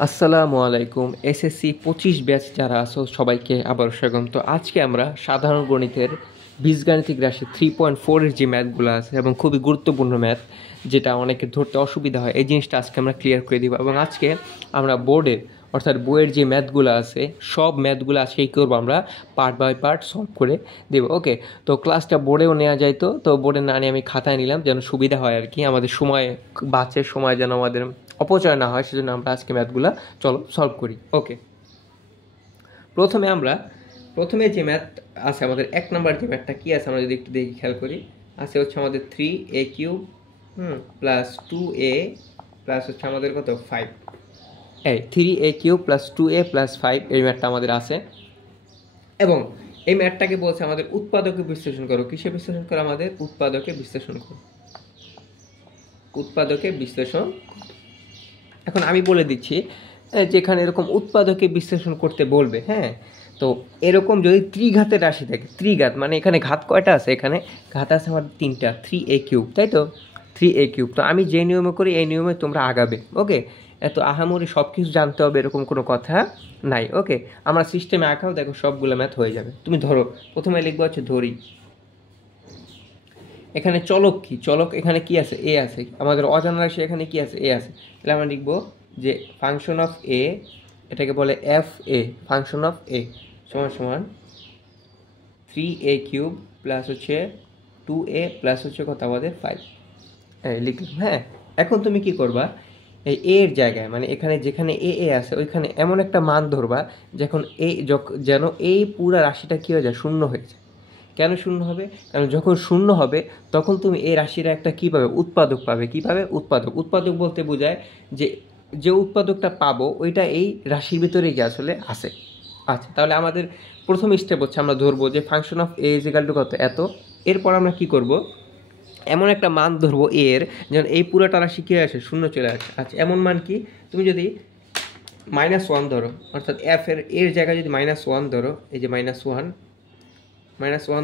আসসালামু আলাইকুম। SSC 25 batch যারা আছো সবাইকে আবার স্বাগতম। তো আজকে আমরা সাধারণ গণিতের বীজগাণিতিক রাশি 3.4 এর যে ম্যাথগুলো আছে এবং খুবই গুরুত্বপূর্ণ ম্যাথ, যেটা অনেকের ধরতে অসুবিধা হয়, এই জিনিসটা আজকে আমরা ক্লিয়ার করে দিব। এবং আজকে আমরা বোর্ডের অর্থাৎ বইয়ের যে ম্যাথগুলো আছে সব ম্যাথগুলো আজকেই করবো, আমরা পার্ট বাই পার্ট সলভ করে দেবো। ওকে, তো ক্লাসটা বোর্ডেও নেওয়া যাইতো, তো বোর্ডে না নিয়ে আমি খাতায় নিলাম যেন সুবিধা হয় আর কি, আমাদের সময় বাচ্চার সময় যেন আমাদের অপচয় না হয়, সেজন্য আমরা আজকে ম্যাথগুলো চলো সলভ করি। ওকে, প্রথমে যে ম্যাথ আছে আমাদের, 1 নাম্বার যে ম্যাথটা কী আছে আমরা যদি একটু দেখি, খেয়াল করি। আছে হচ্ছে আমাদের 3a³ প্লাস 2a প্লাস হচ্ছে আমাদের কত 5, এই 3a³ প্লাস 2a প্লাস 5 এই ম্যাথটা আমাদের আছে। এবং এই ম্যাথটাকে বলছে আমাদের উৎপাদকে বিশ্লেষণ করো। কিসে বিশ্লেষণ করো? আমাদের উৎপাদকে বিশ্লেষণ করো, উৎপাদকে বিশ্লেষণ। এখন আমি বলে দিচ্ছি, যেখানে এরকম উৎপাদকে বিশ্লেষণ করতে বলবে, হ্যাঁ, তো এরকম যদি ত্রিঘাতের রাশি থাকে, ত্রিঘাত মানে এখানে ঘাত কয়টা আছে? এখানে ঘাত আছে আমার 3টা, 3a³, তাই তো 3a³। তো আমি যে নিয়মে করি এই নিয়মে তোমরা আগাবে। ওকে, এত আহামরি সব কিছু জানতে হবে এরকম কোনো কথা নাই। ওকে, আমরা সিস্টেমে আঁকাও, দেখো সবগুলো ম্যাথ হয়ে যাবে। তুমি ধরো প্রথমে লিখবো হচ্ছে ধরি, এখানে চলক কি? চলক এখানে কি আছে? এ আছে। আমাদের অজানা রাশি এখানে কি আছে? এ আছে। তাহলে আমরা লিখবো যে ফাংশন অফ এ, এটাকে বলে এফ এ, ফাংশন অফ এ সমান সমান 3a³ প্লাস হচ্ছে 2a প্লাস হচ্ছে কত আমাদের 5, লিখলাম। হ্যাঁ, এখন তুমি কি করবা, এই এর জায়গায় মানে এখানে যেখানে এ আছে ওইখানে এমন একটা মান ধরবা যখন যেন এই পুরো রাশিটা কী হয়ে যায়? শূন্য হয়ে যায়। কেন শূন্য হবে? কারণ যখন শূন্য হবে তখন তুমি এই রাশির একটা কী পাবে? উৎপাদক পাবে। কী পাবে? উৎপাদক। উৎপাদক বলতে বোঝায় যে যে উৎপাদকটা পাবো ওইটা এই রাশির ভিতরে গিয়ে আসলে আছে। আচ্ছা, তাহলে আমাদের প্রথম স্টেপ হচ্ছে আমরা ধরবো যে function of A is equal to কত? এত। এরপর আমরা কি করব, এমন একটা মান ধরবো এর যেন এই পুরোটা রাশি কী আসে? শূন্য চলে আসে। আচ্ছা, এমন মান কি? তুমি যদি -1 ধরো, অর্থাৎ এর জায়গায় যদি -1 ধরো, এই যে -1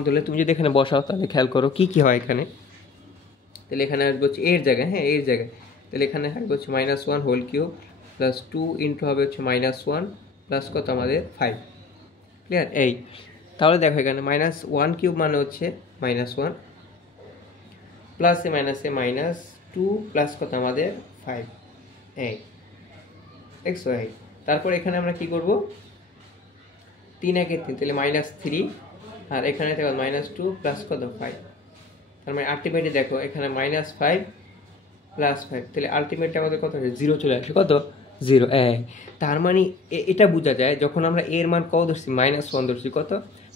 ধরলে তুমি যদি এখানে বসাও তাহলে খেয়াল করো কি কি হয় এখানে। তাহলে এখানে আসবে হচ্ছে এর জায়গায়, হ্যাঁ এর জায়গায়, তাহলে এখানে আসবে হচ্ছে -1 হোল কিউব প্লাস 2 ইন্টু হবে হচ্ছে -1 প্লাস কত আমাদের 5। ক্লিয়ার? এই তাহলে দেখো এখানে -1³ মানে হচ্ছে -1 প্লাসে মাইনাসে -2 প্লাস কত আমাদের 5, এই দেখছো? এই তারপর এখানে আমরা কি করব, 3 একে 3, তাহলে -3, আর এখানে দেখো -2 প্লাস কত 5। তার মানে আলটিমেটলি দেখো এখানে -5 প্লাস 5, তাহলে আলটিমেটলি আমাদের কত হচ্ছে? 0 চলে আসে। কত? 0। তার মানে এটা বোঝা যায় যখন আমরা এর মান কত ধরছি? -1 ধরছি। কত?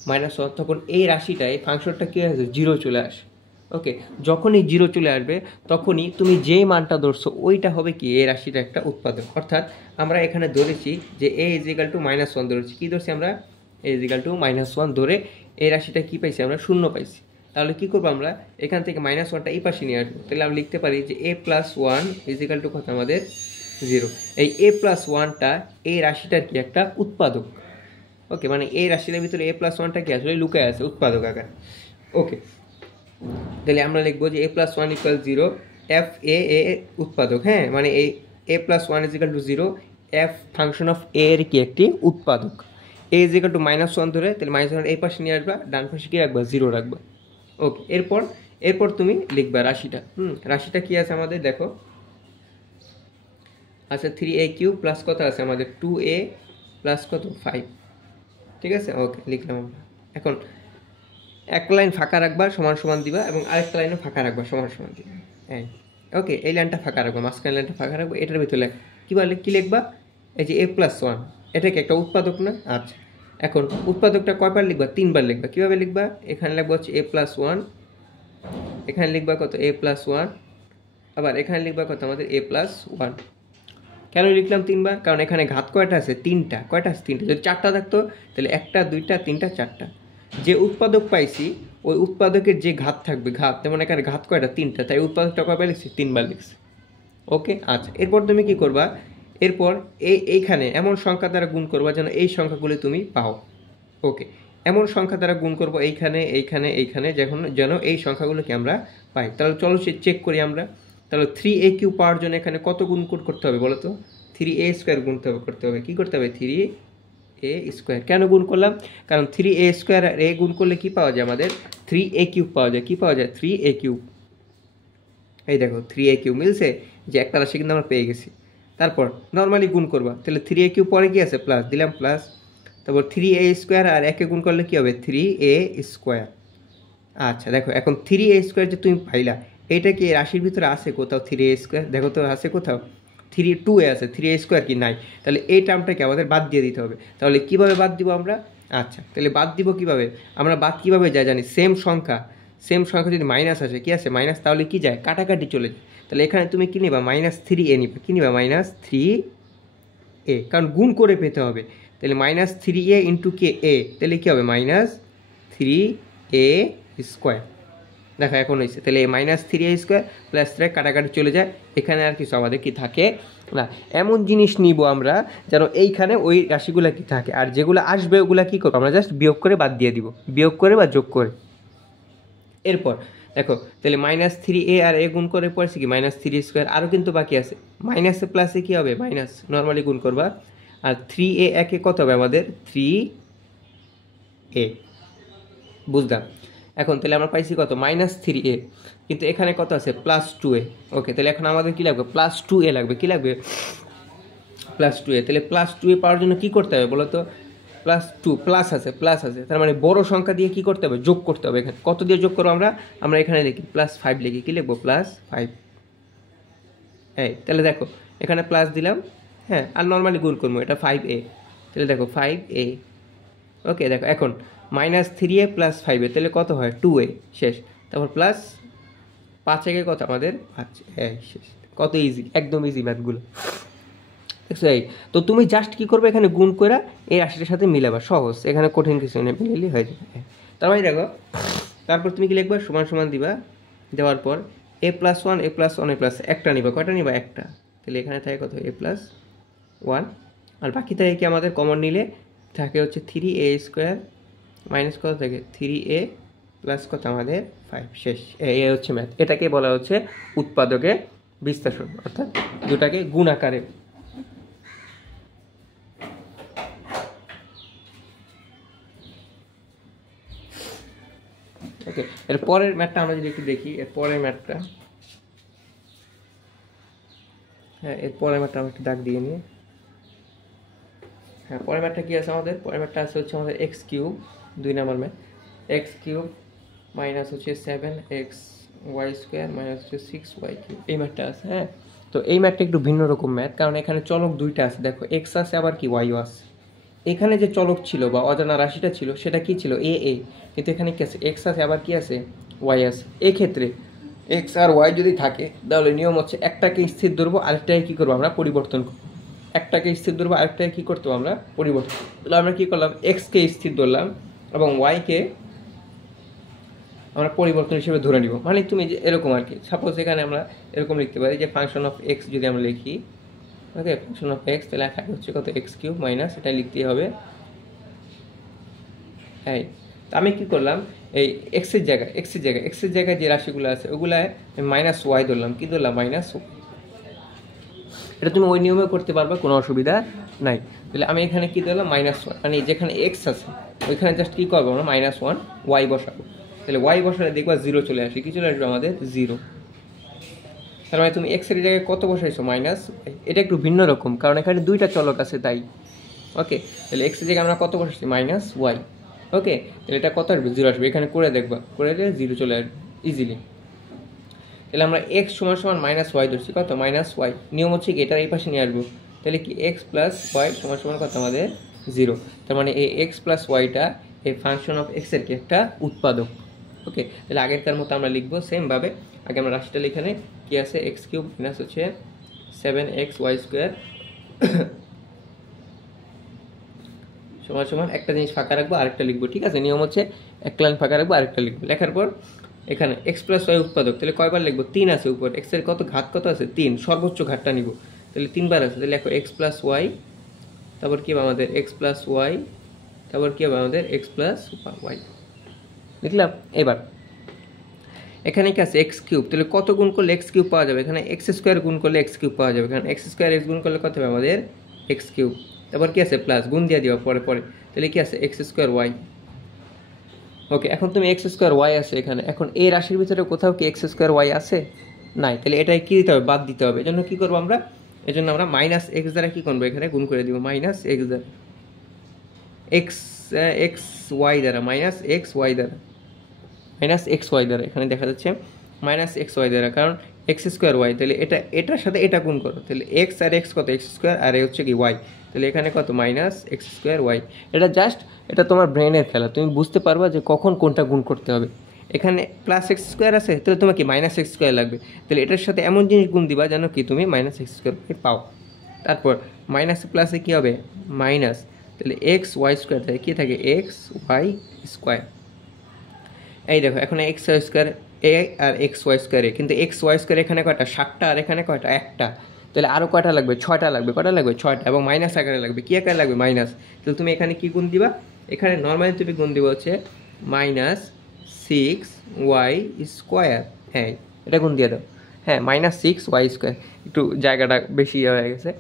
-1, তখন এই রাশিটা, এই ফাংশনটা কী হয়েছে? 0 চলে আসে। ওকে, যখনই 0 চলে আসবে তখনই তুমি যেই মানটা ধরছো ওইটা হবে কি? এই রাশিটা একটা উৎপাদক। অর্থাৎ আমরা এখানে ধরেছি যে এ ইজ ইকাল টু -1 ধরেছি। কী ধরছি আমরা? এ ইজ ইকাল টু -1 ধরে এই রাশিটা কী পাইছি? আমরা শূন্য পাইছি। তাহলে কী করবো আমরা? এখান থেকে -1টা এই পাশে নিয়ে আসবো। তাহলে আমরা লিখতে পারি যে a+1 ইজ ইকাল টু কত আমাদের? 0। এই a+1টা এই রাশিটার কি? একটা উৎপাদক। ওকে, মানে এই রাশিটার ভিতরে a+1টা কি আসলে লুকায় আছে উৎপাদক আকার। ওকে, তাহলে আমরা লিখবো যে a+1 = 0, এফ এ উৎপাদক। হ্যাঁ, মানে এই a+1 = 0, এফ ফাংশন অফ এ এর কি একটি উৎপাদক। a = -1 ধরে, তাহলে -1 এই পাশে নিয়ে আসবা, ডান পাশে কি রাখবা? 0 রাখবা। ওকে, এরপর তুমি লিখবা রাশিটা। রাশিটা কি আছে আমাদের দেখো, আচ্ছা 3a³ প্লাস কত আছে আমাদের? 2a প্লাস কত 5। ঠিক আছে? ওকে, লিখলাম আমরা। এখন এক লাইন ফাঁকা রাখবা, সমান সমান দিবা, এবং আরেকটা লাইনও ফাঁকা রাখবা, সমান সমান দিবা। হ্যাঁ, ওকে, এই লাইনটা ফাঁকা রাখবা, মাঝখানে লাইনটা ফাঁকা রাখবো, এটার ভিতরে লেখ কী বলে, কী লিখবা? এই যে a+1, এটা কি একটা উৎপাদক না? আচ্ছা, এখন উৎপাদকটা কয়বার লিখবা? 3বার লিখবা। কীভাবে লিখবা? এখানে লিখবা হচ্ছে a+1, এখানে লিখবা কত? a+1, আবার এখানে লিখবা কত আমাদের? a+1। কেন লিখলাম 3বার? কারণ এখানে ঘাত কয়টা আছে? 3টা। কয়টা আছে? 3টা। যদি 4টা থাকতো তাহলে 1টা 2টা 3টা 4টা। যে উৎপাদক পাইছি ওই উৎপাদকের যে ঘাত থাকবে, ঘাত, যেমন এখানে ঘাত কয়টা? 3টা, তাই উৎপাদকটা কয়বার লিখছি? 3বার লিখছি। ওকে, আচ্ছা, এরপর তুমি কি করবা? এরপর এইখানে এমন সংখ্যা দ্বারা গুণ করবা যেন এই সংখ্যাগুলি তুমি পাও। ওকে, এমন সংখ্যা দ্বারা গুণ করবো এইখানে এইখানে এইখানে যেন এই সংখ্যাগুলোকে আমরা পাই। তাহলে চলো চেক করি আমরা। তাহলে 3a³ পাওয়ার জন্য এখানে কত গুণ করতে হবে বলো তো? 3a² করতে হবে কি করতে হবে 3a²। কেন গুণ করলাম? কারণ 3a² আর a গুণ করলে কি পাওয়া যায় আমাদের 3a³ পাওয়া যায়। কি পাওয়া যায় 3a³। এই দেখো 3a³ মিলছে, যে একটা রাশি কিন্তু আমরা পেয়ে গেছি। তারপর নর্মালি গুণ করবা, তাহলে 3a³ পরে কি আছে প্লাস, দিলাম প্লাস। তারপর 3a² আর একে গুণ করলে কি হবে 3a²। আচ্ছা দেখো এখন 3a² যে তুমি পাইলা, এটা কি রাশির ভিতরে আছে কোথাও 3a²? দেখো তো আছে কোথাও 2a আছে, 3a² কি নাই। তাহলে এই টার্মটাকে আমাদের বাদ দিয়ে দিতে হবে। তাহলে কিভাবে বাদ দিব আমরা? আচ্ছা তাহলে বাদ দিব কিভাবে? আমরা বাদ কিভাবে যায় জানি, সেম সংখ্যা যদি মাইনাস আসে, কি আছে মাইনাস, তাহলে কি যায় কাটাকাটি চলে যায়। তাহলে এখানে তুমি কি নিবা -3a নিবা, কি নিবা -3a, কারণ গুণ করে পেতে হবে। তাহলে -3a ইন্টু কে এ, তাহলে কী হবে -3a²। দেখো এখন হয়েছে, তাহলে -3a² প্লাস 3 কাটাকাটি চলে যায়, এখানে আর কিছু আমাদের কি থাকে না। এমন জিনিস নিব আমরা যেন এইখানে ওই রাশিগুলো কি থাকে, আর যেগুলো আসবে ওগুলো কী করবো আমরা জাস্ট বিয়োগ করে বাদ দিয়ে দিব, বিয়োগ করে বা যোগ করে। এরপর দেখো তাহলে -3a আর এ গুণ করে পড়ছে কি -3a², আরও কিন্তু বাকি আছে। মাইনাসে প্লাসে কী হবে মাইনাস, নর্মালি গুণ করবা। আর 3a একে কত হবে আমাদের 3a, বুঝলাম। এখন তাহলে আমরা পাইছি কত -3a, কিন্তু এখানে কত আছে +2a। ওকে তাহলে এখন আমাদের কী লাগবে +2a লাগবে, কী লাগবে +2a। তাহলে +2a পাওয়ার জন্য কী করতে হবে বলো তো, +2 প্লাস আছে, তার মানে বড় সংখ্যা দিয়ে কী করতে হবে যোগ করতে হবে। এখানে কত দিয়ে যোগ করবো আমরা এখানে লিখি +5 লিখি, কী লিখবো +5। এই তাহলে দেখো এখানে প্লাস দিলাম, হ্যাঁ, আর নর্মালি গুণ করবো, এটা 5a, তাহলে দেখো 5a। ওকে দেখো এখন -3a + 5a, তাহলে কত হয় 2a, শেষ। তারপর প্লাস 5 একে কত আমাদের 5, শেষ। কত ইজি, একদম ইজি ম্যাথগুলো, দেখছো। এই তো তুমি জাস্ট কী করবে এখানে গুণ করে এই রাশিটার সাথে মিলাবা, সহজ, এখানে কঠিন কিছু নেই, মিলালেই হয়ে যাবে। তার মানে দেখো তারপর তুমি কি লিখবা সমান সমান দিবা, দেওয়ার পর a+1 a+1 একটা নিবা, কয়টা নিবা একটা, তাহলে এখানে থাকে কত a+1, আর বাকি থাকে কি আমাদের কমন নিলে থাকে হচ্ছে 3a² মাইনাস কত থাকে 3a প্লাস কত আমাদের 5, শেষ। এই হচ্ছে ম্যাথ, এটাকে বলা হচ্ছে উৎপাদকে বিশ্লেষণ, অর্থাৎ দুটাকে গুণ আকারে। ওকে এর পরের ম্যাথটা আমরা যদি একটু দেখি, এর পরের ম্যাথটা, হ্যাঁ এর পরের ম্যাথটা আমরা একটু দাগ দিয়ে নিই। হ্যাঁ পরের ম্যাথটা কী আছে আমাদের, পরের ম্যাথটা আছে হচ্ছে আমাদের x³ 2 নম্বর ম্যাথ, x³ মাইনাস হচ্ছে 7xy² মাইনাস হচ্ছে 6y³, এই ম্যাথটা আছে। হ্যাঁ তো এই ম্যাথটা একটু ভিন্ন রকম ম্যাথ, কারণ এখানে চলক দুইটা আছে, দেখো x আছে আবার কি yও আছে। এখানে যে চলক ছিল বা অজানা রাশিটা ছিল সেটা কি ছিল a, কিন্তু এখানে কি আছে x আছে আবার কি আছে y আছে। এক্ষেত্রে x আর y যদি থাকে তাহলে নিয়ম হচ্ছে একটাকে স্থির ধরবো, আরেকটাকে কী করবো আমরা পরিবর্তন করবো, একটাকে স্থির ধরবো আরেকটাকে কী করতে হবে আমরা পরিবর্তন। তাহলে আমরা কী করলাম এক্সকে স্থির ধরলাম এবং ওয়াইকে আমরা পরিবর্তন হিসেবে ধরে নিব। মানে তুমি যে এরকম আর কি, সাপোজ এখানে আমরা এরকম লিখতে পারি যে ফাংশন অফ এক্স যদি আমরা লিখি, ওকে ফাংশন অফ এক্স, তাহলে থাকে হচ্ছে কত x³ মাইনাস, এটা লিখতেই হবে। হ্যাঁ তা আমি কী করলাম এই এক্সের জায়গায় যে রাশিগুলো আছে ওগুলায় -y ধরলাম, কী ধরলাম -y। এটা তুমি ওই নিয়মে করতে পারবে, কোনো অসুবিধা নাই। তাহলে আমি এখানে কী দিলাম -1, মানে যেখানে x আছে ওইখানে জাস্ট কী করবো আমরা -1 y বসাবো। তাহলে y বসালে দেখবা 0 চলে আসে, কী চলে আসবে আমাদের 0। তার মানে তুমি x এর জায়গায় কত বসাইছো -y। এটা একটু ভিন্ন রকম কারণ এখানে দুইটা চলক আছে তাই। ওকে তাহলে x এর জায়গায় আমরা কত বসাচ্ছি -y। ওকে তাহলে এটা কত আসবে 0 আসবে, এখানে করে দেখবা, করে দিলে 0 চলে আসবে ইজিলি। তাহলে আমরা x সমান সমান -y ধরছি, কত -y, নিয়ম হচ্ছে কি এটার এই পাশে নিয়ে আসবো, তাহলে কি x প্লাস y সমান সমান কত আমাদের 0। তার মানে এই x প্লাস ওয়াইটা এই ফাংশন অফ x এর কি একটা উৎপাদক। ওকে তাহলে আগেরকার মতো আমরা লিখবো সেমভাবে, আগে আমরা রাশিটা লিখে নেই, কী আছে x³ মাইনাস হচ্ছে 7xy² সমান সমান একটা জিনিস ফাঁকা রাখবো আরেকটা লিখবো, ঠিক আছে। নিয়ম হচ্ছে একটা লাইন ফাঁকা রাখবো আরেকটা লিখবো, লেখার পর এখানে x প্লাস ওয়াই উৎপাদক, তাহলে কয়বার লিখবো 3 আছে উপর, x এর কত ঘাত কত আছে 3, সর্বোচ্চ ঘাতটা নিব, তাহলে 3 বার আছে, তাহলে লেখো x প্লাস ওয়াই, তারপর কী হবে আমাদের x প্লাস ওয়াই, তারপর কী হবে আমাদের x প্লাস ওয়াই, লিখলাম। এবার এখানে কি আছে এক্স কিউব, তাহলে কত গুণ করলে এক্স কিউব পাওয়া যাবে? এখানে এক্স স্কোয়ার গুণ করলে এক্স কিউব পাওয়া যাবে, কারণ এক্স স্কোয়ার এক্স গুণ করলে কত হবে আমাদের এক্স কিউব। তারপর কি আছে প্লাস, গুণ দিয়ে দিবা পরে পরে, তাহলে কি আছে এক্স স্কোয়ার ওয়াই। ওকে, এখন তুমি এক্স স্কোয়ার ওয়াই আছে এখানে, এখন এই রাশির ভিতরে কোথাও কি এক্স স্কোয়ার ওয়াই আছে? নাই, তাহলে এটাই কী দিতে হবে? বাদ দিতে হবে। এজন্য কী করবো আমরা? এজন্য আমরা মাইনাস এক্স দ্বারা কী করবো? এখানে গুণ করে দিব মাইনাস এক্স দ্বারা, এক্স এক্স ওয়াই দ্বারা, মাইনাস এক্স ওয়াই দ্বারা, মাইনাস এক্স ওয়াই দ্বারা। এখানে দেখা যাচ্ছে মাইনাস এক্স ওয়াই দ্বারা, কারণ এক্স স্কোয়ার ওয়াই, তাহলে এটার সাথে এটা গুণ করো, তাহলে এক্স আর এক্স কত? এক্স স্কোয়ার, আর এ হচ্ছে কি ওয়াই, তাহলে এখানে কত? Minus x square y. এটা জাস্ট, এটা তোমার ব্রেনের খেলা, তুমি বুঝতে পারবা যে কখন কোনটা গুণ করতে হবে। এখানে প্লাস এক্স স্কোয়ার আছে, তাহলে তোমার কি মাইনাস এক্স স্কোয়ার লাগবে, তাহলে এটার সাথে এমন জিনিস গুণ দিবা যেন কি তুমি মাইনাস এক্স স্কোয়ার পাও। তারপর মাইনাস প্লাসে কী হবে? মাইনাস, তাহলে এক্স ওয়াই স্কোয়ার থাকে, কী থাকে? X y square. এই দেখো এখন এক্স ওয়াই স্কোয়ার এ আর এক্স ওয়াই স্কোয়ারে, কিন্তু এক্স ওয়াই স্কোয়ার এখানে কয়টা? 7টা, আর এখানে কয়টা? 1টা। তাহলে আরও কয়টা লাগবে? 6টা লাগবে। কয়টা লাগবে? 6টা, এবং মাইনাস আকারে লাগবে। কী আকারে লাগবে? মাইনাস। তাহলে তুমি এখানে কী গুণ দিবা? এখানে নর্মালি তুমি গুণ দিবা হচ্ছে মাইনাস 6y স্কোয়ার। হ্যাঁ, এটা গুণ দিয়ে দাও। হ্যাঁ, মাইনাস 6y স্কোয়ার, একটু জায়গাটা বেশি হয়ে গেছে।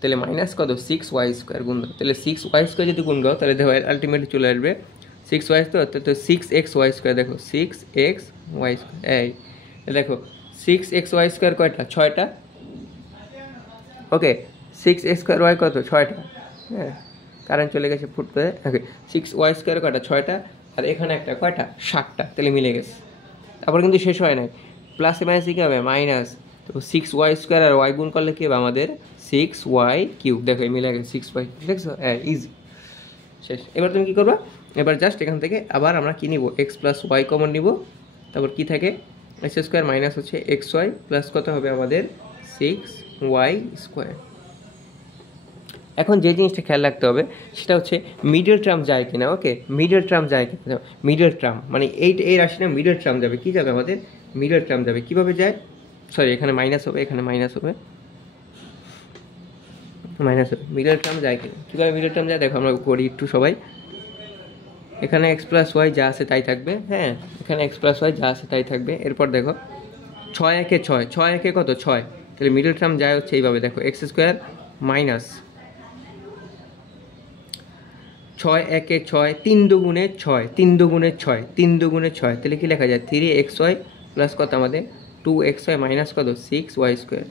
তাহলে মাইনাস কত? 6y স্কোয়ার গুণ দাও। তাহলে 6y স্কোয়ার যদি গুণ দাও, তাহলে দেখো আলটিমেটলি চলে আসবে 6y তো 6xy স্কোয়ার। দেখো 6xy স্কোয়ার, এই দেখো 6xy স্কোয়ার কয়টা? 6টা। ওকে, 6x স্কোয়ার ওয়াই কত? 6টা। হ্যাঁ, কারেন্ট চলে গেছে ফুট করে। ওকে, 6y স্কোয়ার কয়টা? 6টা, আর এখানে একটা কয়টা? 7টা। তাহলে মিলে গেছে। তারপর কিন্তু শেষ হয় নাই, প্লাসে মাইনাসে কী হবে? মাইনাস। তো 6y স্কোয়ার আর ওয়াই গুণ করলে কী হবে আমাদের? 6y cube. দেখো মিলে গেছে 6y, দেখছো? হ্যাঁ, ইজি, শেষ। এবার তুমি কী করবা? এবার জাস্ট এখান থেকে আবার আমরা কী নিব? এক্স প্লাস ওয়াই কমন নিব। তারপর কী থাকে? এক্স স্কোয়ার মাইনাস হচ্ছে এক্স ওয়াই, প্লাস কত হবে আমাদের? 6y square. এখন যে জিনিসটা খেয়াল রাখতে হবে সেটা হচ্ছে মিডল টার্ম যায় কিনা। ওকে, মিডল টার্ম যায় কিনা, মিডল টার্ম মানে এই রাশিটা মিডল টার্ম যাবে। কী যাবে আমাদের? মিডল টার্ম যাবে। কীভাবে যায়? সরি, এখানে মাইনাস হবে, এখানে মাইনাস হবে, মাইনাস হবে। মিডল টার্ম যায় কিনা, কীভাবে মিডল টার্ম যায় দেখো, আমরা করি একটু সবাই। এখানে এক্স প্লাস ওয়াই যা আছে তাই থাকবে। হ্যাঁ, এখানে এক্স প্লাস ওয়াই যা আছে তাই থাকবে। এরপর দেখো 6 একে 6, 6 একে কত? 6। তাহলে মিডল টার্ম যায় হচ্ছে এইভাবে, দেখো এক্স স্কোয়ার মাইনাস 6 একে 6, 3 দুগুণে 6, 3 দুগুণে 6, 3 দুগুণে 6, তাহলে কী লেখা যায়? 3xy প্লাস কত আমাদের? 2xy মাইনাস কত? 6y square.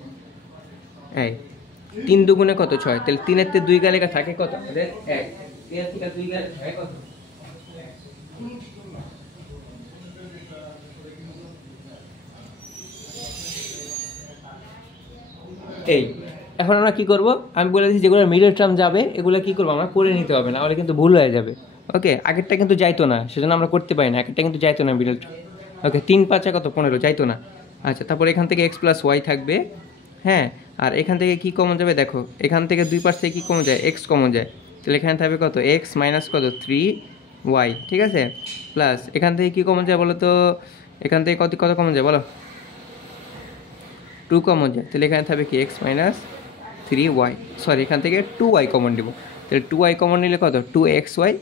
এই 3 দুগুণে কত? 6, তাহলে 3-এর তে 2 গেলে থাকে কত আমাদের? 1। 3-এর থেকে 2 গেলে থাকে কত? এই এখন আমরা কী করবো? আমি বলে দিচ্ছি যেগুলো মিডল টার্ম যাবে এগুলো কী করবো? আমরা করে নিতে হবে, না হলে কিন্তু ভুল হয়ে যাবে। ওকে, আগেরটা কিন্তু যাইতো না, সেজন্য আমরা করতে পারি না। আগেরটা কিন্তু যাইতো না মিডল টার্ম। ওকে, 3-5 কত? 15, যাইতো না। আচ্ছা, তারপর এখান থেকে এক্স প্লাস ওয়াই থাকবে। হ্যাঁ, আর এখান থেকে কী কমন যাবে? দেখো এখান থেকে 2 পাশ থেকে কী কমন যায়? এক্স কমন যায়। তাহলে এখানে থাকবে কত? এক্স মাইনাস কত? 3y, ঠিক আছে, প্লাস এখান থেকে কী কমন যায় বলো তো? এখান থেকে কত কত কমন যায় বলো? 2 কমন যায়। তাহলে এখানে থাকবে কি? এক্স মাইনাস 3y, সরি এখান থেকে 2y কমন নেব। তাহলে 2y কমন নিলে কত? 2xy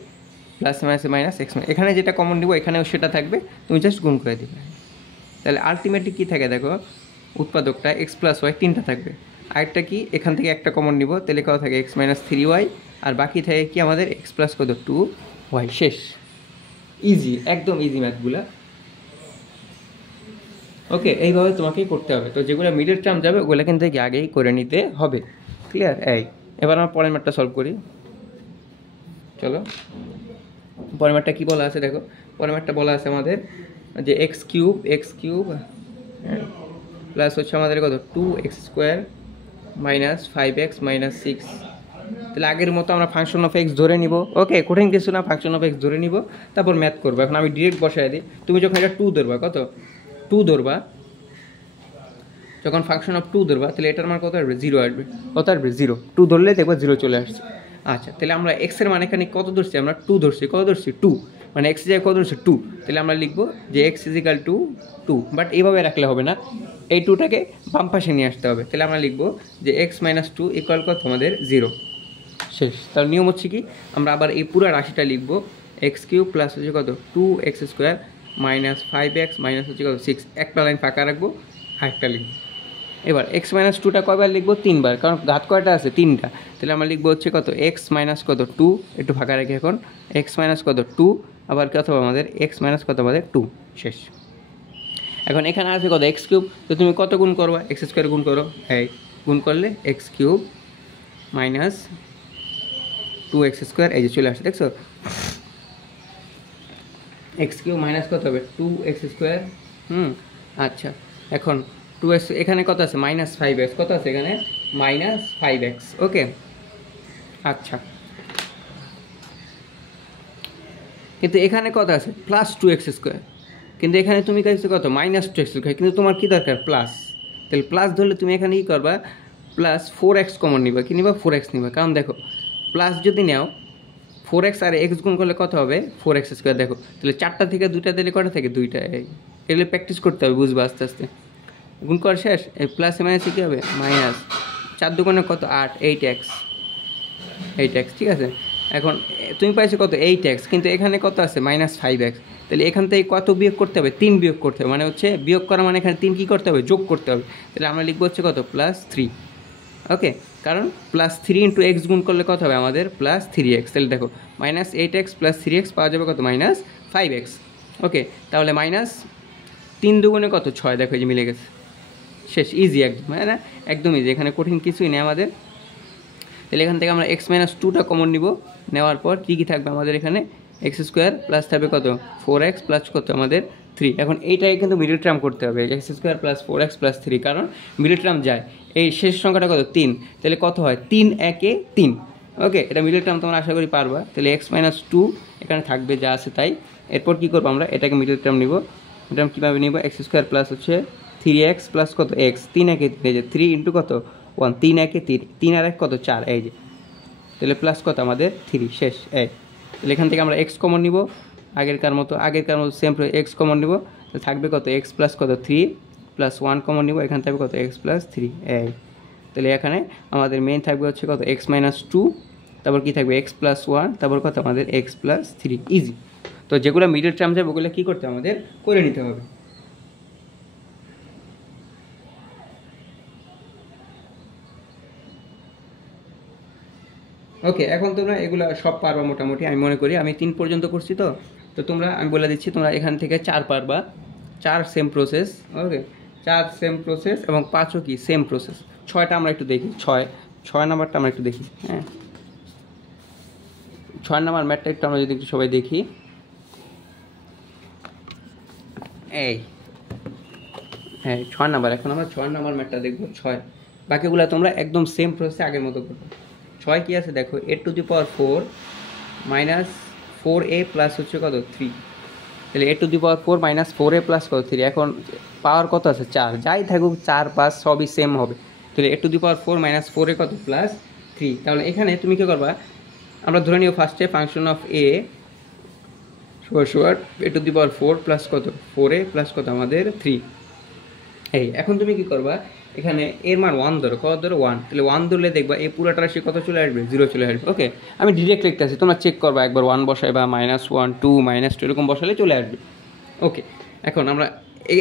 প্লাস মাইনাসে মাইনাস এক্স। এখানে যেটা কমন নেব এখানেও সেটা থাকবে, তুমি জাস্ট গুণ করে দিবে। তাহলে আলটিমেটলি কী থাকে দেখো, উৎপাদকটা এক্স প্লাস ওয়াই 3টা থাকবে। আরেকটা কি? এখান থেকে একটা কমন নিব, তাহলে কত থাকে? এক্স মাইনাস 3y, আর বাকি থাকে কি আমাদের? এক্স প্লাস কত? 2y। শেষ। ইজি, একদম ইজি ম্যাথগুলা। ওকে, এইভাবে তোমাকেই করতে হবে। তো যেগুলো মিডল টার্ম যাবে ওগুলো কিন্তু আগেই করে নিতে হবে। ক্লিয়ার? এই এবার আমরা পরের ম্যাথটা সলভ করি। চলো, পরের ম্যাথটা কী বলা আছে দেখো। পরের ম্যাথটা বলা আছে আমাদের যে এক্স কিউব প্লাস হচ্ছে আমাদের কত? 2x square minus 5x minus 6। তাহলে আগের মতো আমরা ফাংশন অফ এক্স ধরে নিব। ওকে, কঠিন কিছু না, ফাংশন অফ এক্স ধরে নিব, তারপর ম্যাথ করবো। এখন আমি ডিরেক্ট বসাই দিই। তুমি যখন এটা 2 ধরবা, কত? 2 ধরবা, যখন ফাংশন অফ 2 ধরবা, তাহলে এটার মান কত আসবে? 0 আসবে। কত আসবে? 0। 2 ধরলে দেখবা 0 চলে আসছে। আচ্ছা, তাহলে আমরা এক্সের মান এখানে কত ধরছি? আমরা 2 ধরছি। কত ধরছি? 2, মানে এক্স জায়গায় কত ধরছি? 2। তাহলে আমরা লিখবো যে এক্স ইজিক্যাল টু 2, বাট এইভাবে রাখলে হবে না, এই 2টাকে বাম পাশে নিয়ে আসতে হবে। তাহলে আমরা লিখবো যে এক্স মাইনাস 2 ইকুয়াল কত আমাদের? 0। শেষ। তার নিয়ম হচ্ছে কি? আমরা আবার এই পুরো রাশিটা লিখবো এক্স কিউব প্লাস হচ্ছে কত? 2x square minus 5x minus হচ্ছে কত 6, একটা লাইন ফাঁকা রাখবো, আরেকটা লিখবো। এবার এক্স মাইনাস টুটা কয়বার লিখবো, 3বার, কারণ ঘাত কয়টা আছে 3টা। তাহলে আমরা লিখবো হচ্ছে কত এক্স মাইনাস কত 2, একটু ফাঁকা রাখি এখন, এক্স মাইনাস কত 2, আবার কত আমাদের এক্স মাইনাস কত আমাদের 2, শেষ। এখন এখানে আছে কত এক্স কিউব, তো তুমি কত গুণ করবা, এক্স স্কোয়ার গুণ করো, এই গুণ করলে x cube minus 2x square, এই যে চলে আসছে, দেখছো এক্স কিউব মাইনাস কত হবে 2x স্কোয়ার। আচ্ছা, এখন 2x এখানে কত আছে মাইনাস 5x, কত আছে এখানে মাইনাস 5x, ওকে। আচ্ছা, কিন্তু এখানে কত আছে প্লাস 2x স্কোয়ার, কিন্তু এখানে তুমি কাছে কত মাইনাস 2x স্কোয়ার, কিন্তু তোমার কী দরকার প্লাস, তাহলে প্লাস ধরলে তুমি এখানে কী করবা প্লাস 4x কমন নিবা, কী নিবা 4x নিবা, কারণ দেখো প্লাস যদি নাও 4x আর x গুণ করলে কত হবে 4x স্কোয়ার, দেখো তাহলে 4টা থেকে 2টা দিলে কটা থেকে 2টা, এগুলো প্র্যাকটিস করতে হবে, বুঝবা আস্তে আস্তে। গুণ করা শেষ, এই প্লাসে মাইনাসে কী হবে মাইনাস 4 দুগুণে কত 8, 8x, ঠিক আছে। এখন তুমি পাইছো কত 8x, কিন্তু এখানে কত আছে মাইনাস 5x, তাহলে এখান থেকে কত বিয়োগ করতে হবে 3 বিয়োগ করতে হবে, মানে হচ্ছে বিয়োগ করা মানে এখানে 3 কী করতে হবে যোগ করতে হবে, তাহলে আমরা লিখবো হচ্ছে কত প্লাস 3, ওকে। কারণ প্লাস 3 ইন্টু এক্স গুণ করলে কত হবে আমাদের প্লাস 3x, তাহলে দেখো মাইনাস 8x প্লাস 3x পাওয়া যাবে কত মাইনাস 5x, ওকে। তাহলে মাইনাস 3 দুগুণে কত 6, দেখো এই যে মিলে গেছে, শেষ, ইজি একদম, হ্যাঁ না একদম ইজি, এখানে কঠিন কিছুই নেই আমাদের। তাহলে এখান থেকে আমরা এক্স মাইনাস 2টা কমন নিব, নেওয়ার পর কী কী থাকবে আমাদের এখানে এক্স স্কোয়ার প্লাস থাকবে কত 4x প্লাস কত আমাদের 3, এখন এইটাই কিন্তু মিডল টার্ম করতে হবে, x square plus 4x plus 3, কারণ মিডল টার্ম যায়, এই শেষ সংখ্যাটা কত 3, তাহলে কত হয় 3 একে 3, ওকে। এটা মিডল টার্ম তোমরা আশা করি পারবা, তাহলে এক্স মাইনাস 2 এখানে থাকবে যা আছে তাই। এরপর কী করবো আমরা এটাকে মিডল টার্ম নিব, মিডল টার্ম কীভাবে নিব এক্স স্কোয়ার প্লাস হচ্ছে 3x প্লাস কত এক্স, 3 একে এই যে 3 ইন্টু কত 1, 3 একে 3, 3 আর 1 কত 4, এই যে, তাহলে প্লাস কত আমাদের 3, শেষ। তাহলে এখান থেকে আমরা এক্স কমন নিব, আগেরকার মতো সেম এক্স কমন নিব, তাহলে থাকবে কত এক্স প্লাস কত 3 প্লাস 1 কমন নিব, এখানে থাকবে কত এক্স প্লাস 3, তাহলে এখানে আমাদের মেইন থাকবে হচ্ছে কত এক্স মাইনাস 2, তারপর কী থাকবে এক্স প্লাস 1, তারপর কত আমাদের এক্স প্লাস 3, ইজি। তো যেগুলো মিডল টার্ম যাবে ওগুলো কী করতে আমাদের করে নিতে হবে। ওকে, এখন তোমরা এগুলো সব পারবা মোটামুটি, আমি মনে করি আমি 3 পর্যন্ত করছি, তো তো তোমরা আমি বলে দিচ্ছি তোমরা এখান থেকে 4 পারবা, 4 সেম প্রসেস, ওকে 4 সেম প্রসেস, এবং 5ও কি সেম প্রসেস। 6টা আমরা একটু দেখি, 6 নাম্বারটা আমরা একটু দেখি, হ্যাঁ 6 নাম্বার ম্যাথটা একটু আমরা যদি একটু সবাই দেখি, এই হ্যাঁ 6 নাম্বার, এখন আমরা 6 নাম্বার ম্যাথটা দেখবো 6, বাকিগুলো তোমরা একদম সেম প্রসেসে আগের মতো করবো। 6 কী আছে দেখো a to the power 4 minus 4a plus হচ্ছে কত 3, তাহলে a to the power 4 minus 4a plus কত 3, এখন পাওয়ার কত আছে 4, যাই থাকুক 4 5 সবই সেম হবে, তাহলে a to the power 4 minus 4a কত প্লাস 3। তাহলে এখানে তুমি কী করবা, আমরা ধরে নিও ফার্স্টে ফাংশন অফ a শোয়ার a to the power 4 plus কত 4a প্লাস কত আমাদের 3, এখন তুমি কী করবা এখানে এর মান 1 ধরো, কত ধরো 1, তাহলে 1 ধরলে দেখবা এই পুরোটা রাশি কত চলে আসবে 0 চলে আসবে, ওকে। আমি ডিরেক্ট লিখতে আসি, তোমরা চেক করবা একবার 1 বসাই বা -1 2 -2 এরকম বসালে চলে আসবে, ওকে। এখন আমরা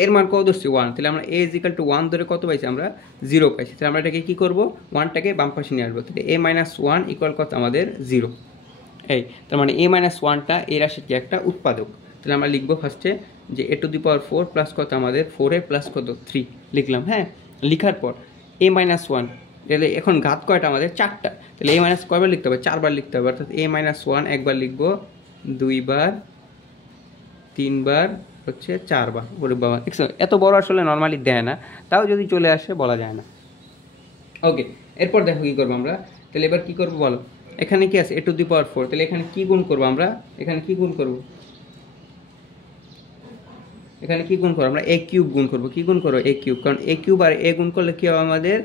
এর মান কত ধরছি 1, তাহলে আমরা a ইজিক্যাল টু 1 ধরে কত পাইছি আমরা 0 পাইছি, তাহলে আমরা এটাকে কী করবো 1টাকে বাম পাশে নিয়ে আসবো, তাহলে a - 1 ইকুয়াল কত আমাদের 0, তার মানে a - 1টা এই রাশির কি একটা উৎপাদক, তাহলে আমরা লিখবো ফার্স্টে যে a to the power 4 plus কত আমাদের 4a প্লাস কত 3 লিখলাম, হ্যাঁ। লিখার পর a - 1, তাহলে এখন ঘাত কয়টা আমাদের 4টা, তাহলে a মাইনাস কয়বার লিখতে হবে 4বার লিখতে হবে, অর্থাৎ a - 1 একবার লিখবো, 2বার, 3বার, হচ্ছে 4বার, ওরে বাবা দেখছো এত বড় আসলে নর্মালি দেয় না, তাও যদি চলে আসে বলা যায় না, ওকে। এরপর দেখো কী করবো আমরা, তাহলে এবার কী করবো বলো, এখানে কি আছে a টু দি পাওয়ার 4, তাহলে এখানে কী গুণ করবো আমরা, এখানে কী গুণ করবো, এখানে কী গুণ করবো আমরা a কিউব গুণ করবো, কী গুণ করবো a কিউব, কারণ a কিউব আর a গুণ করলে কী হবে আমাদের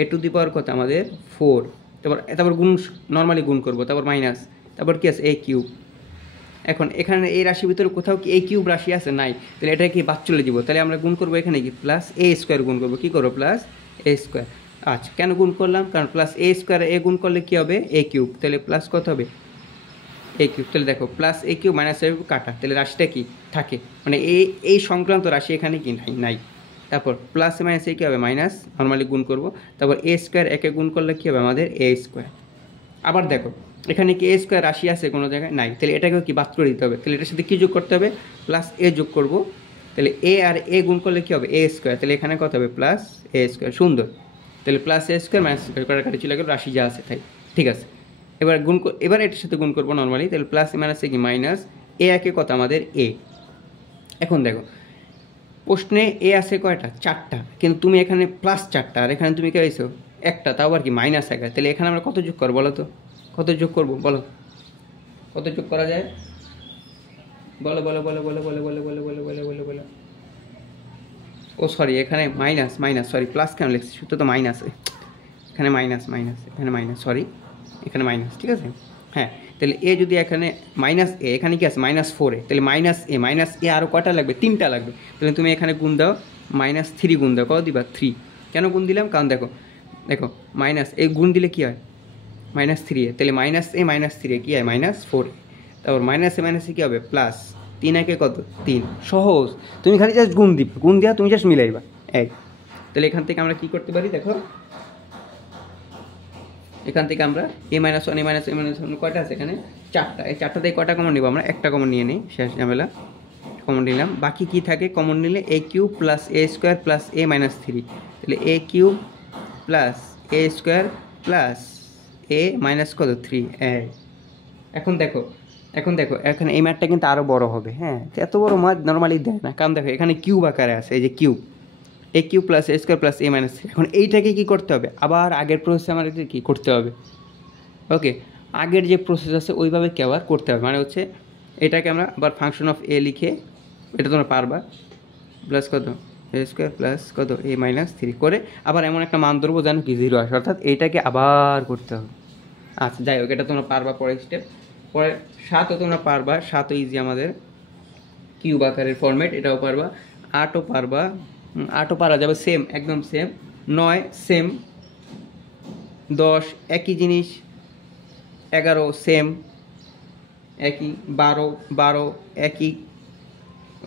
a টু দি পাওয়ার কত আমাদের 4, তারপর গুণ নর্মালি গুণ করবো, তারপর মাইনাস, তারপর কি আছে a কিউব। এখন এখানে এই রাশির ভিতরে কোথাও কি a কিউব রাশি আছে নাই, তাহলে এটা কি বাদ চলে দিব, তাহলে আমরা গুণ করবো এখানে কি প্লাস a স্কোয়ার গুণ করবো, কী করবো প্লাস a স্কোয়ার। আচ্ছা কেন গুণ করলাম, কারণ প্লাস a স্কোয়ার a গুণ করলে কী হবে a কিউব, তাহলে প্লাস কত হবে এ কিউব। তাহলে দেখো প্লাস এ কিউব মাইনাস এ কিউব কাটা, তাহলে রাশিটা কি থাকে, মানে এই সংক্রান্ত রাশি এখানে কি নাই। তারপর প্লাস মাইনাস এ কী হবে মাইনাস, নর্মালি গুণ করব। তারপর এ স্কোয়ার একে গুণ করলে কী হবে আমাদের এ স্কোয়ার। আবার দেখো এখানে কি এ স্কোয়ার রাশি আছে কোনো জায়গায় নাই, তাহলে এটাকেও কি বাদ করে দিতে হবে। তাহলে এটার সাথে কী যোগ করতে হবে, প্লাস এ যোগ করব। তাহলে এ আর এ গুণ করলে কী হবে এ স্কোয়ার, তাহলে এখানে কত হবে প্লাস এ স্কোয়ার। সুন্দর। তাহলে প্লাস এ স্কোয়ার মাইনাস স্কোয়ার কাটাকাটি চলে গেল, রাশি যা আছে তাই। ঠিক আছে, এবার এবার এটার সাথে গুণ করবো নর্মালি। তাহলে প্লাস মাইনাসে কি মাইনাস, এ একে কত আমাদের এ। এখন দেখো প্রশ্নে এ আছে কয়টা, 4টা, কিন্তু তুমি এখানে প্লাস 4টা, আর এখানে তুমি কে পাইছো একটা, তাও আর কি মাইনাস 1। তাহলে এখানে আমরা কত যোগ করবো বলো তো, কত যোগ করবো বলো, কত যোগ করা যায় বলো বলো বলো বলো বলো বলো বলো বলো বলো বলো বলো। ও সরি, এখানে মাইনাস মাইনাস, সরি প্লাস কেন লিখছি, সূত্র তো মাইনাস, এখানে মাইনাস মাইনাস, এখানে মাইনাস, সরি এখানে মাইনাস। ঠিক আছে, হ্যাঁ। তাহলে এ যদি এখানে মাইনাস এ, এখানে কি আছে -4a, তাহলে মাইনাস এ আরও কয়টা লাগবে, 3টা লাগবে। তাহলে তুমি এখানে গুণ দাও -3 গুণ দাও, কত দিবা 3। কেন গুণ দিলাম, কারণ দেখো দেখো মাইনাস এই গুণ দিলে কী হয় -3a, তাহলে -3a কী হয় -4a। তারপর মাইনাসে মাইনাসে কী হবে প্লাস 3 একে কত 3। সহজ, তুমি খালি জাস্ট গুণ দিবা, গুণ দেওয়া তুমি জাস্ট মিলাইবা এক। তাহলে এখান থেকে আমরা কী করতে পারি দেখো, এখান থেকে আমরা a-1 কয়টা আছে এখানে 4টা, এই 4টা থেকে কয়টা কমন নিব আমরা, একটা কমন নিয়ে নিই, শেষ ঝামেলা। কমন নিলাম, বাকি কি থাকে কমন নিলে a cube plus a square plus a-3, তাহলে a cube plus a square plus a minus কত 3। এখন দেখো এখানে এই ম্যাথটা কিন্তু আরও বড় হবে, হ্যাঁ। এত বড় ম্যাথ নর্মালি দেয় না, কারণ দেখো এখানে কিউব আকারে আছে, এই যে কিউব, এ কিউব প্লাস এ স্কোয়ার প্লাস a-3। এখন এইটাকে কী করতে হবে, আবার আগের প্রসেসে আমাদের কী করতে হবে, ওকে আগের যে প্রসেস আছে ওইভাবে কে আবার করতে হবে, মানে হচ্ছে এটাকে আমরা আবার ফাংশন অফ এ লিখে, এটা তোমরা পারবা, প্লাস কত এ স্কোয়ার প্লাস কত a-3 করে আবার এমন একটা মান ধরবো জানো কি 0 আসে, অর্থাৎ এইটাকে আবার করতে হবে। আচ্ছা যাই হোক, এটা তোমরা পারবা পরের স্টেপ। পরে 7ও তোমরা পারবা, 7ও ইজি আমাদের কিউব আকারের ফরম্যাট, এটাও পারবা। 8ও পারবা, 8ও পারা যাবে, সেম একদম সেম। 9 সেম, 10 একই জিনিস, 11 সেম একই, 12 একই,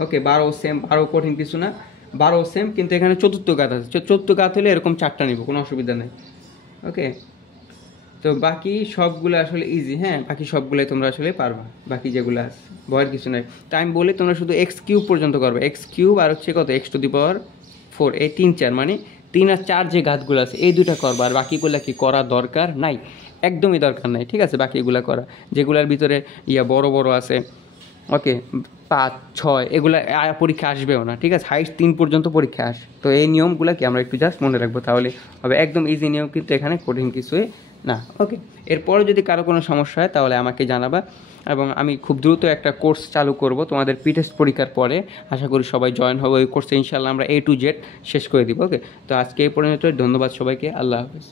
ওকে 12 সেম, 12 কঠিন কিছু না, 12 সেম। কিন্তু এখানে চতুর্থ ঘাত আছে, চতুর্থ ঘাত হলে এরকম 4টা নিব, কোনো অসুবিধা নেই, ওকে। তো বাকি সবগুলো আসলে ইজি, হ্যাঁ বাকি সবগুলোই তোমরা আসলে পারবা, বাকি যেগুলো আছে ভয়ের কিছু নাই। তো আমি বলি তোমরা শুধু x³ পর্যন্ত করবে, x³ আর হচ্ছে কত x⁴, এই 3 4, মানে 3 আর 4 যে ঘাতগুলো আছে এই দুটা করবা, আর বাকিগুলো কি করা দরকার নাই, একদমই দরকার নাই। ঠিক আছে, বাকিগুলো করা, যেগুলোর ভিতরে বড় বড় আছে, ওকে 5 6 এগুলো পরীক্ষা আসবেও না। ঠিক আছে, হাইস্ট 3 পর্যন্ত পরীক্ষা আসে। তো এই নিয়মগুলো কি আমরা একটু জাস্ট মনে রাখবো, তাহলে হবে একদম ইজি নিয়ম, কিন্তু এখানে কঠিন কিছুই না, ওকে। এরপরে যদি কারো কোনো সমস্যা হয় তাহলে আমাকে জানাবা, এবং আমি খুব দ্রুত একটা কোর্স চালু করব তোমাদের টেস্ট পরীক্ষার পরে। আশা করি সবাই জয়েন হবে ওই কোর্সে, ইনশাল্লাহ আমরা A to Z শেষ করে দিব, ওকে। তো আজকে এই পর্যন্ত, ধন্যবাদ সবাইকে, আল্লাহ হাফেজ।